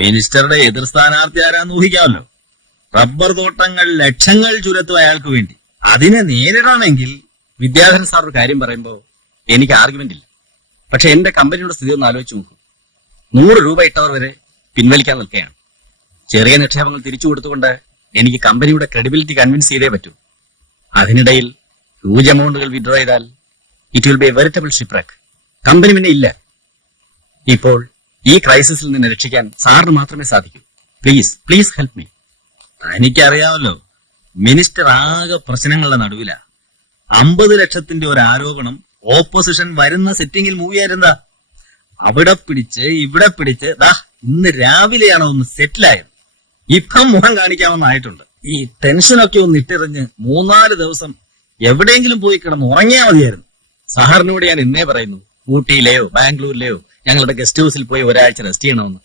മിനിസ്റ്ററുടെ എതിർ സ്ഥാനാർത്ഥി ആരാന്ന് ഊഹിക്കാമല്ലോ. റബ്ബർ തോട്ടങ്ങൾ ലക്ഷങ്ങൾ ചുരത്തും അയാൾക്ക് വേണ്ടി. അതിനെ നേരിടണമെങ്കിൽ വിദ്യാധരൻ സാർ ഒരു കാര്യം പറയുമ്പോ എനിക്ക് ആർഗ്യുമെന്റ് ഇല്ല. പക്ഷെ എന്റെ കമ്പനിയുടെ സ്ഥിതി ഒന്ന് ആലോചിച്ച് നോക്കൂ. 100 രൂപ ഇട്ടവർ വരെ പിൻവലിക്കാൻ നിൽക്കുകയാണ്. ചെറിയ നിക്ഷേപങ്ങൾ തിരിച്ചു കൊടുത്തുകൊണ്ട് എനിക്ക് കമ്പനിയുടെ ക്രെഡിബിലിറ്റി കൺവിൻസ് ചെയ്തേ പറ്റൂ. അതിനിടയിൽ ഹ്യൂജ് എമൗണ്ടുകൾ വിഡ്രോ ചെയ്താൽ it will be a veritable shipwreck. Company പിന്നെ ഇല്ല. ഇപ്പോൾ ഈ ക്രൈസിസിൽ നിന്ന് രക്ഷിക്കാൻ സാറിന് മാത്രമേ സാധിക്കൂ. Please help me. എനിക്കറിയാമല്ലോ, മിനിസ്റ്റർ ആകെ പ്രശ്നങ്ങളുടെ നടുവില. 50 ലക്ഷത്തിന്റെ ഒരു ആരോപണം ഓപ്പോസിഷൻ വരുന്ന സെറ്റിംഗിൽ മൂവിയായിരുന്നാ. അവിടെ പിടിച്ച് ഇവിടെ പിടിച്ച് ഇന്ന് രാവിലെയാണ് ഒന്ന് സെറ്റിലായത്. ഇപ്പം മുഖം കാണിക്കാമെന്നായിട്ടുണ്ട്. ഈ ടെൻഷനൊക്കെ ഒന്ന് ഇട്ടെറിഞ്ഞ് 3-4 ദിവസം എവിടെയെങ്കിലും പോയി കിടന്ന് ഉറങ്ങിയാൽ മതിയായിരുന്നു. സാറിനോട് ഞാൻ ഇന്നേ പറയുന്നു, ഊട്ടിയിലെയോ ബാംഗ്ലൂരിലെയോ ഞങ്ങളുടെ ഗസ്റ്റ് ഹൗസിൽ പോയി ഒരാഴ്ച റെസ്റ്റ് ചെയ്യണമെന്ന്.